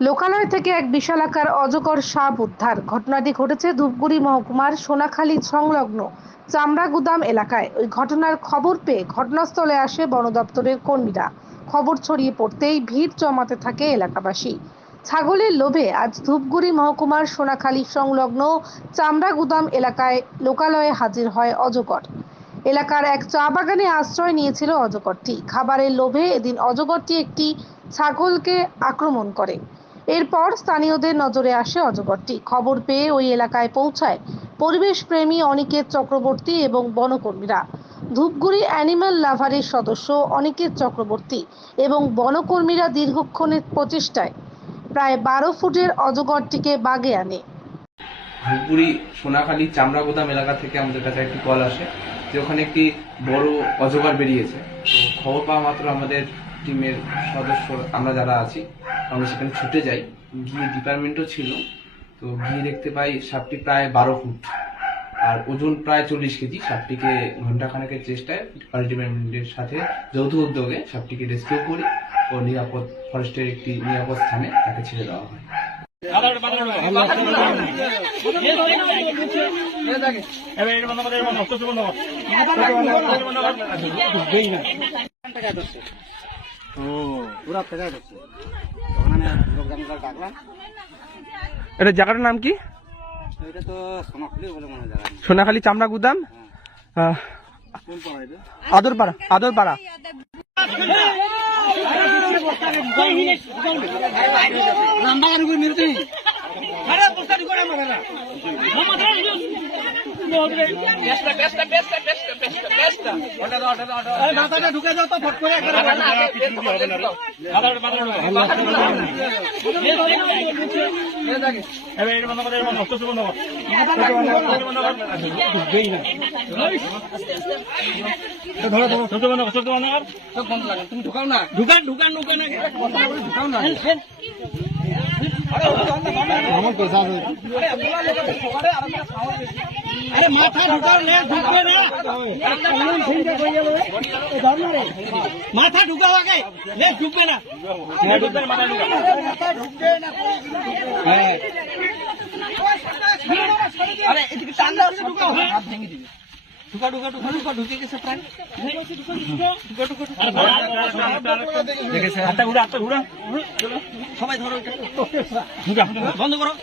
লোকালয় থেকে এক বিশালাকার অজগর সাপ উদ্ধার। ঘটনাটি ঘটেছে ধূপগুড়ি মহকুমার সোনাখালী সংলগ্ন চামড়া গুদাম এলাকায়। ওই ঘটনার খবর পেয়ে ঘটনাস্থলে আসে বন দপ্তরের কর্মীরা। খবর ছড়িয়ে পড়তেই ভিড় জমাতে থাকে এলাকাবাসী। ছাগলের লোভে আজ ধূপগুড়ি মহকুমার সোনাখালী সংলগ্ন চামড়া গুদাম এলাকায় লোকালয়ে হাজির হয় অজগর। এলাকার এক চা বাগানে আশ্রয় নিয়েছিল অজগরটি। খাবারের লোভে এদিন অজগরটি একটি ছাগলকে আক্রমণ করে। এরপর স্থানীয়দের নজরে আসে অজগরটি। খবর পেয়ে ওই এলাকায় পৌঁছায় পরিবেশ প্রেমী অনিকেত চক্রবর্তী এবং বনকর্মীরা। ধূপগুড়ি অ্যানিম্যাল লাভারের সদস্য অনিকেত চক্রবর্তী এবং বনকর্মীরা দীর্ঘক্ষণের প্রচেষ্টায় প্রায় 12 ফুটের অজগরটিকে বাগে আনে। ধূপগুড়ি সোনাখালী চামড়া গোদাম এলাকা থেকে আমাদের কাছে একটি কল আসে যে ওখানে একটি বড় অজগর বেরিয়েছে। তো খবর পাওয়া মাত্র আমাদের টিমের সদস্য আমরা যারা আছি আমরা সেখানে ছুটে যাই। গিয়ে ডিপার্টমেন্টও ছিল, তো গিয়ে দেখতে পাই সাপটি প্রায় 12 ফুট আর ওজন প্রায় 40 কেজি। সাপটিকে ঘন্টাখানেকের চেষ্টায় ডিপার্টমেন্টের সাথে যৌথ উদ্যোগে সাপটিকে রেস্কিউ করি ও নিরাপদ ফরেস্টের একটি নিরাপদ স্থানে তাকে ছেড়ে দেওয়া হয়। এটা জায়গাটার নাম কি? সোনাখালী চামড়া গুদাম, আদরপাড়া। আদরপাড়া ঢুকে যাও তো ফট করে তুমি ঢুকাও না, ঢুকান ঢুকান ঢুকান ঢুকাও না। আরে মাথা ঢুকাও, ঢুকবে না, মাথা ঢুকাও আগে, ঢুকবে না, আরে এদিকে টান দাও, ঢুকাও, হাত ভেঙে দিবে। ঢুকা ঢুকা ঢুকা ঢুকা ঢুকে গেছে প্রায়। সবাই ধরো, বন্ধ করো।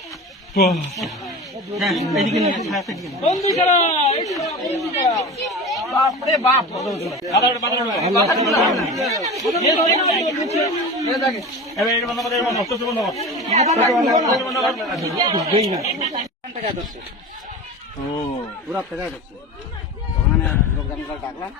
বাপরে বাপ, পুরা ফেরাই যাচ্ছে। ওখানে লোকজন ডাকলাম।